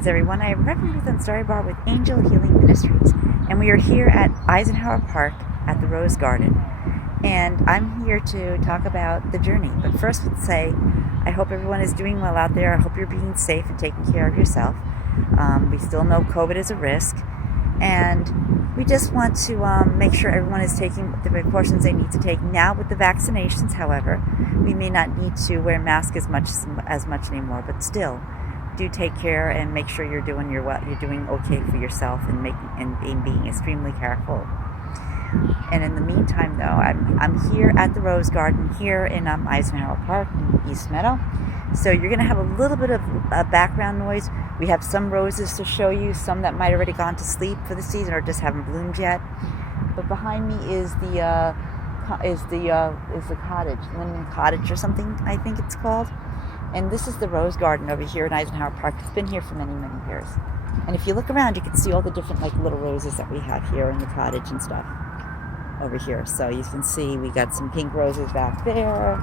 Greetings, everyone. I am Reverend Ruth on Starry Bar with Angel Healing Ministries, and we are here at Eisenhower Park at the Rose Garden. And I'm here to talk about the journey. But first, let's say, I hope everyone is doing well out there. I hope you're being safe and taking care of yourself. We still know COVID is a risk, and we just want to make sure everyone is taking the precautions they need to take now with the vaccinations. However, we may not need to wear masks as much anymore, but still, do take care and make sure you're doing okay for yourself and being extremely careful. And in the meantime, though, I'm here at the Rose Garden here in Eisenhower Park in East Meadow. So you're going to have a little bit of background noise. We have some roses to show you, some that might already gone to sleep for the season or just haven't bloomed yet. But behind me is the cottage, Linden Cottage or something, I think it's called. And this is the Rose Garden over here in Eisenhower Park. It's been here for many, many years. And if you look around, you can see all the different little roses that we have here in the cottage and stuff over here. So you can see we got some pink roses back there,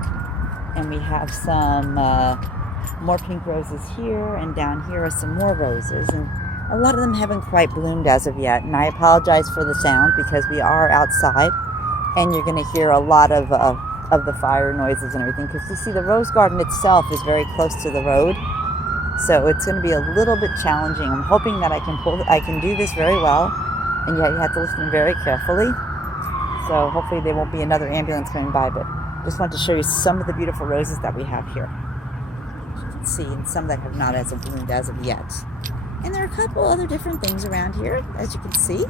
and we have some more pink roses here, and down here are some more roses. And a lot of them haven't quite bloomed as of yet. And I apologize for the sound because we are outside, and you're going to hear a lot of the fire noises and everything, because you see the Rose Garden itself is very close to the road, so it's going to be a little bit challenging. I'm hoping that I can do this very well, and yet you have to listen very carefully. So hopefully there won't be another ambulance coming by, but just want to show you some of the beautiful roses that we have here. You can see, and some that have not bloomed as of yet. And there are a couple other different things around here, as you can see.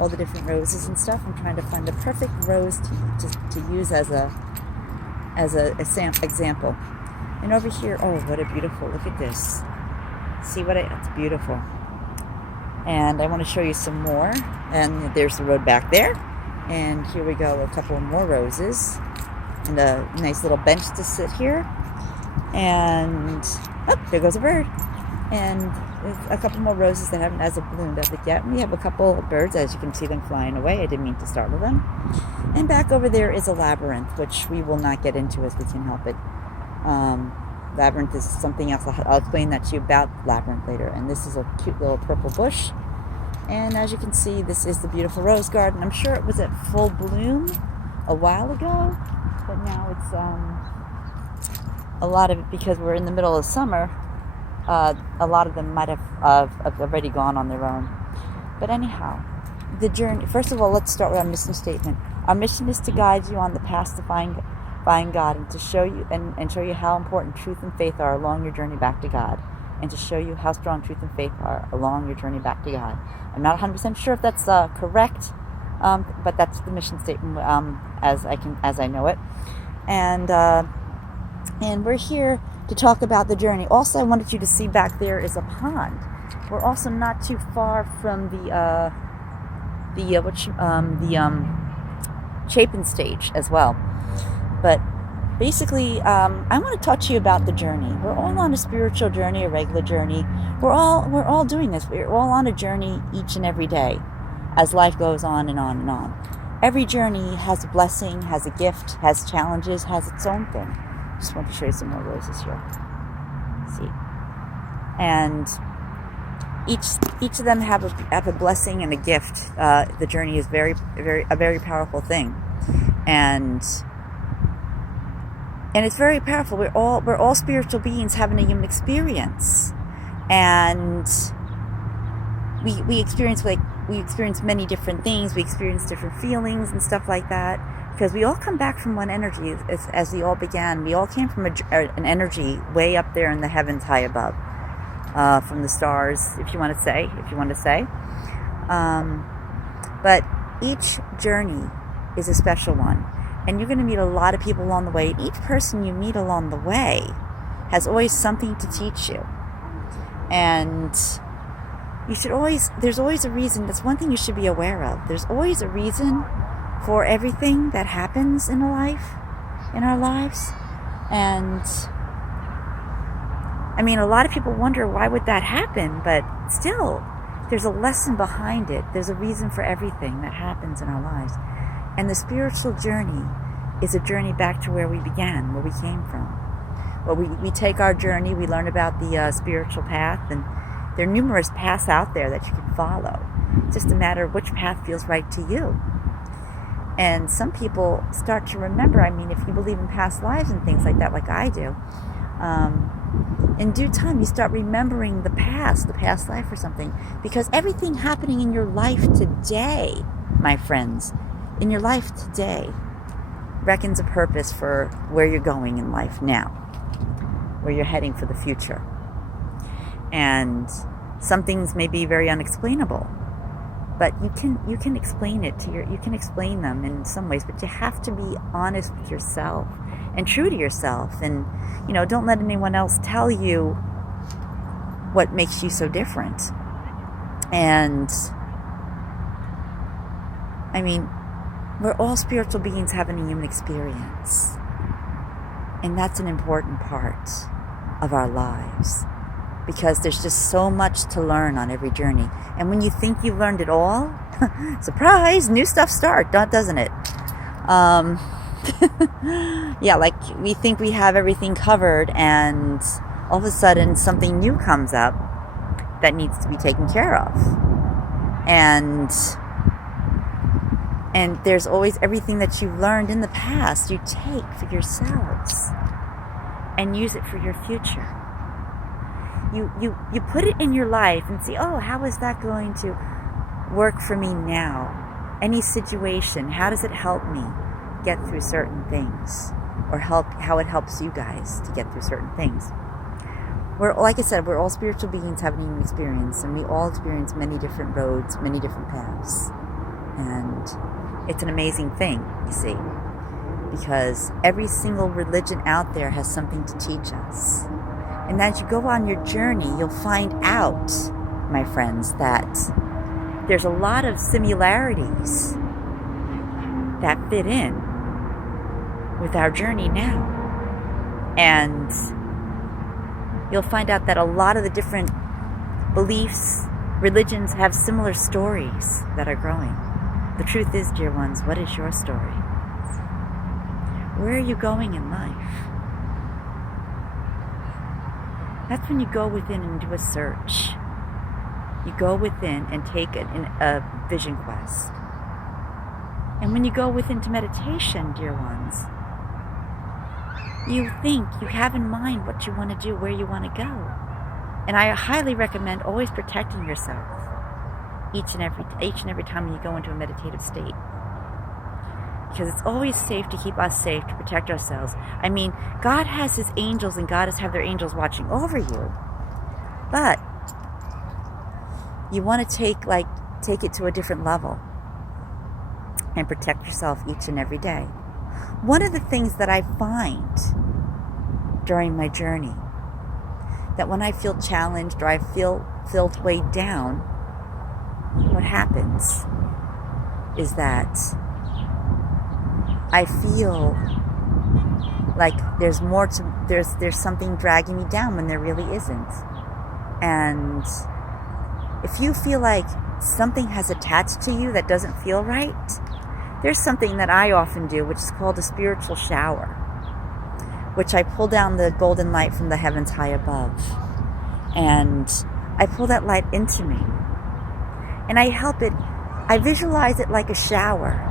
All the different roses and stuff. I'm trying to find the perfect rose to use as a example. And over here, oh, what a beautiful, look at this. See it's beautiful. And I want to show you some more. And there's the road back there. And here we go, a couple more roses. And a nice little bench to sit here. And, oh, there goes a bird. And a couple more roses that haven't bloomed as of yet. And we have a couple of birds, as you can see them flying away. I didn't mean to startle them. And back over there is a labyrinth, which we will not get into as we can help it. Labyrinth is something else. I'll explain that to you about labyrinth later. And this is a cute little purple bush. And as you can see, this is the beautiful Rose Garden. I'm sure it was at full bloom a while ago, but now it's a lot of it, because we're in the middle of summer. A lot of them might have already gone on their own. But anyhow, the journey, first of all, let's start with our mission statement. Our mission is to guide you on the path to find God, and to show you and show you how important truth and faith are along your journey back to God, and to show you how strong truth and faith are along your journey back to God. I'm not 100% sure if that's correct, but that's the mission statement as I know it. And we're here to talk about the journey. Also, I wanted you to see back there is a pond. We're also not too far from the Chapin stage as well. But basically, I want to talk to you about the journey. We're all on a spiritual journey, a regular journey. We're all doing this. We're all on a journey each and every day, as life goes on and on and on. Every journey has a blessing, has a gift, has challenges, has its own thing. Just want to show you some more roses here. See, and each of them have a blessing and a gift. The journey is a very powerful thing, and it's very powerful. We're all spiritual beings having a human experience, and we experience many different things. We experience different feelings and stuff like that. Because we all come back from one energy as we all began. We all came from an energy way up there in the heavens high above, from the stars, if you want to say. But each journey is a special one. And you're going to meet a lot of people along the way. And each person you meet along the way has always something to teach you. And there's always a reason. That's one thing you should be aware of. There's always a reason for everything that happens in our lives. And I mean, a lot of people wonder, why would that happen? But still, there's a lesson behind it. There's a reason for everything that happens in our lives. And the spiritual journey is a journey back to where we began, where we came from. Well, we take our journey, we learn about the spiritual path and There are numerous paths out there that you can follow. It's just a matter of which path feels right to you. And some people start to remember, I mean, if you believe in past lives and things like that, like I do, in due time you start remembering the past life or something, because everything happening in your life today, my friends, in your life today, reckons a purpose for where you're going in life now, where you're heading for the future. And some things may be very unexplainable, but you can explain it you can explain them in some ways, but you have to be honest with yourself and true to yourself, and don't let anyone else tell you what makes you so different. And I mean, we're all spiritual beings having a human experience, and that's an important part of our lives, because there's just so much to learn on every journey. And when you think you've learned it all, surprise, new stuff starts, doesn't it? Yeah, like we think we have everything covered, and all of a sudden something new comes up that needs to be taken care of. And there's always everything that you've learned in the past you take for yourselves and use it for your future. You put it in your life and see, oh, how is that going to work for me now? Any situation, how does it help me get through certain things, or how it helps you guys to get through certain things? Like I said, we're all spiritual beings having an experience, and we all experience many different roads, many different paths. And it's an amazing thing, you see, because every single religion out there has something to teach us. And as you go on your journey, you'll find out, my friends, that there's a lot of similarities that fit in with our journey now. And you'll find out that a lot of the different beliefs, religions have similar stories that are growing. The truth is, dear ones, what is your story? Where are you going in life? That's when you go within and do a search. You go within and take a vision quest. And when you go within to meditation, dear ones, you think, you have in mind what you want to do, where you want to go. And I highly recommend always protecting yourself each and every time you go into a meditative state. Because it's always safe to keep us safe, to protect ourselves. I mean, God has his angels, and God has their angels watching over you. But you want to take it to a different level and protect yourself each and every day. One of the things that I find during my journey, that when I feel challenged or I feel weighed down, what happens is that I feel like there's something dragging me down when there really isn't. And if you feel like something has attached to you that doesn't feel right, there's something that I often do, which is called a spiritual shower, which I pull down the golden light from the heavens high above, and I pull that light into me, and I visualize it like a shower,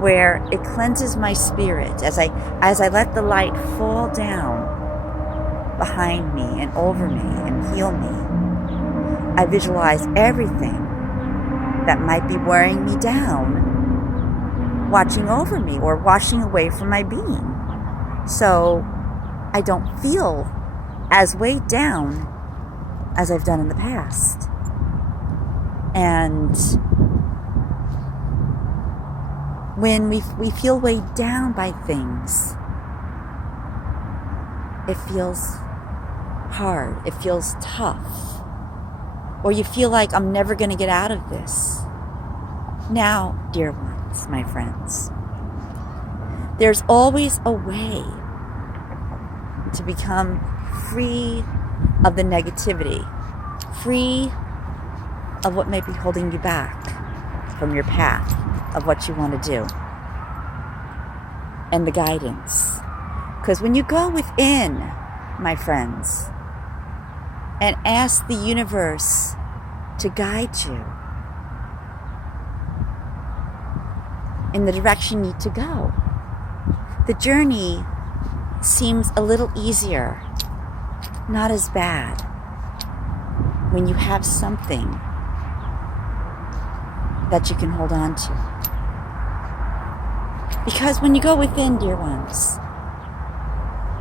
where it cleanses my spirit as I let the light fall down behind me and over me and heal me. I visualize everything that might be wearing me down watching over me or washing away from my being, so I don't feel as weighed down as I've done in the past. And when we feel weighed down by things, it feels hard, it feels tough, or you feel like I'm never going to get out of this. Now, dear ones, my friends, there's always a way to become free of the negativity, free of what may be holding you back from your path of what you want to do, and the guidance. Because when you go within, my friends, and ask the universe to guide you in the direction you need to go. The journey seems a little easier, not as bad, when you have something that you can hold on to. Because when you go within, dear ones,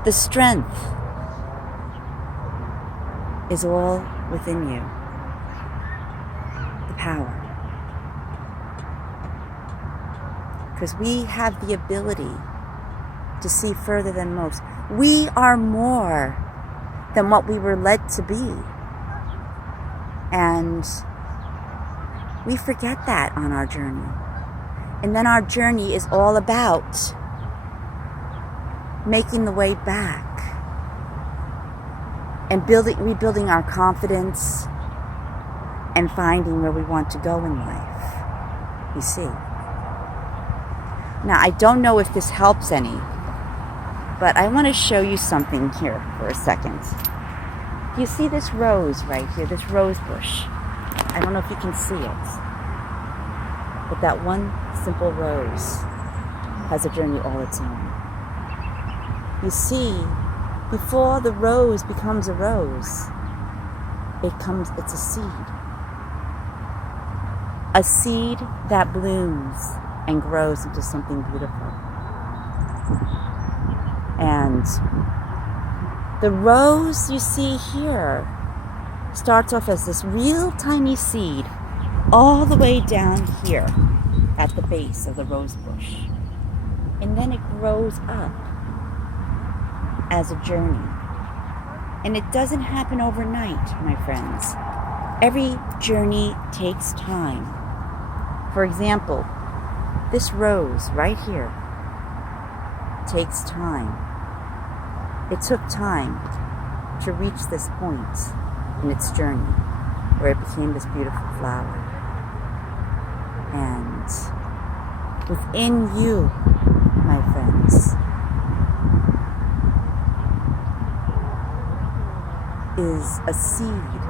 the strength is all within you. The power. Because we have the ability to see further than most. We are more than what we were led to be. And we forget that on our journey. And then our journey is all about making the way back and rebuilding our confidence and finding where we want to go in life. You see. Now, I don't know if this helps any, but I want to show you something here for a second. You see this rose right here, this rose bush? I don't know if you can see it, but that one simple rose has a journey all its own. You see, before the rose becomes a rose, it's a seed. A seed that blooms and grows into something beautiful. And the rose you see here starts off as this real tiny seed all the way down here at the base of the rose bush. And then it grows up as a journey. And it doesn't happen overnight, my friends. Every journey takes time. For example, this rose right here takes time. It took time to reach this point in its journey where it became this beautiful flower. And within you, my friends, is a seed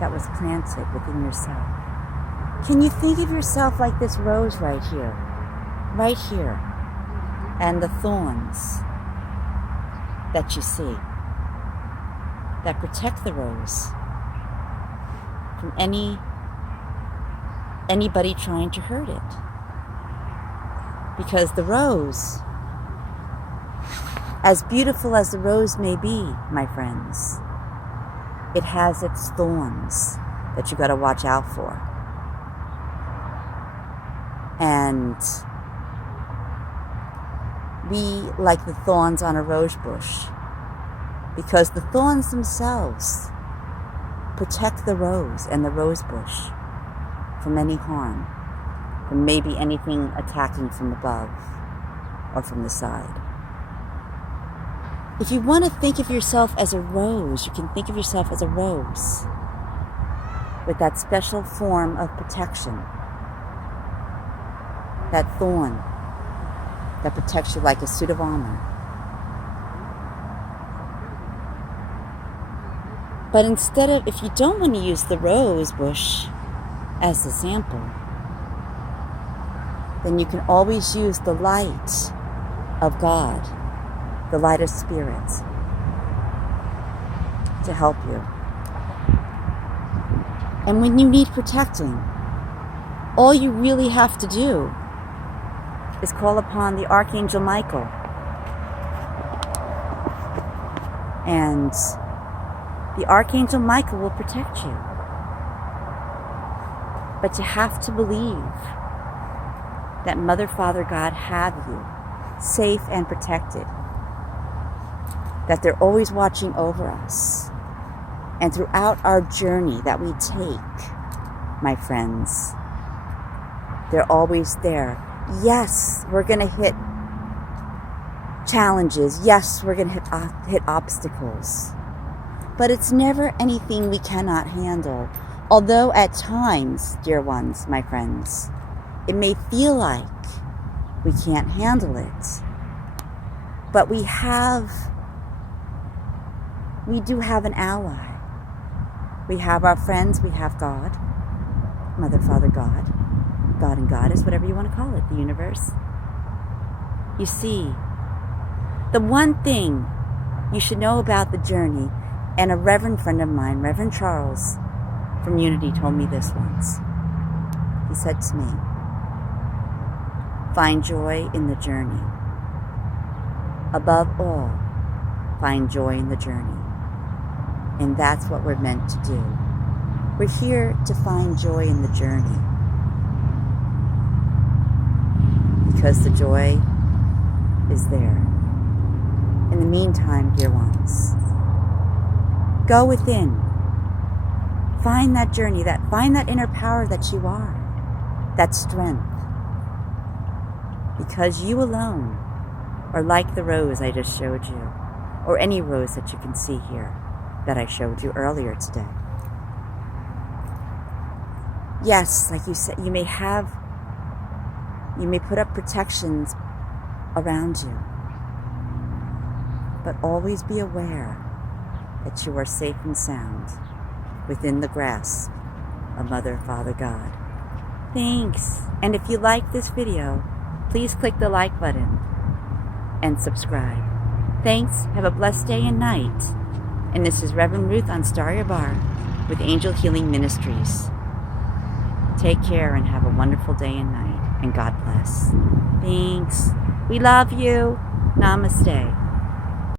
that was planted within yourself. Can you think of yourself like this rose right here? Right here. And the thorns that you see that protect the rose from anybody trying to hurt it. Because the rose, as beautiful as the rose may be, my friends, it has its thorns that you got to watch out for. And we like the thorns on a rose bush because the thorns themselves protect the rose and the rose bush from any harm, from maybe anything attacking from above or from the side. If you want to think of yourself as a rose, you can think of yourself as a rose with that special form of protection, that thorn that protects you like a suit of armor. But instead of, if you don't want to use the rose bush as a sample, then you can always use the light of God, the light of spirit, to help you. And when you need protecting, all you really have to do is call upon the Archangel Michael. And the Archangel Michael will protect you. But you have to believe that Mother, Father, God have you safe and protected. That they're always watching over us. And throughout our journey that we take, my friends, they're always there. Yes, we're going to hit challenges. Yes, we're going to hit obstacles. But it's never anything we cannot handle. Although at times, dear ones, my friends, it may feel like we can't handle it. But we have we do have an ally. We have our friends, we have God, Mother, Father, God, God and Goddess, whatever you want to call it, the universe. You see, the one thing you should know about the journey, and a reverend friend of mine, Reverend Charles from Unity, told me this once. He said to me, find joy in the journey. Above all, find joy in the journey. And that's what we're meant to do. We're here to find joy in the journey. Because the joy is there. In the meantime, dear ones, go within. Find that journey, find that inner power that you are, that strength. Because you alone are like the rose I just showed you, or any rose that you can see here that I showed you earlier today. Yes, like you said, you may put up protections around you, but always be aware that you are safe and sound within the grasp of Mother, Father, God. Thanks. And if you like this video, please click the like button and subscribe. Thanks. Have a blessed day and night. And this is Reverend Ruth on Star Your Bar with Angel Healing Ministries. Take care and have a wonderful day and night. And God bless. Thanks. We love you. Namaste.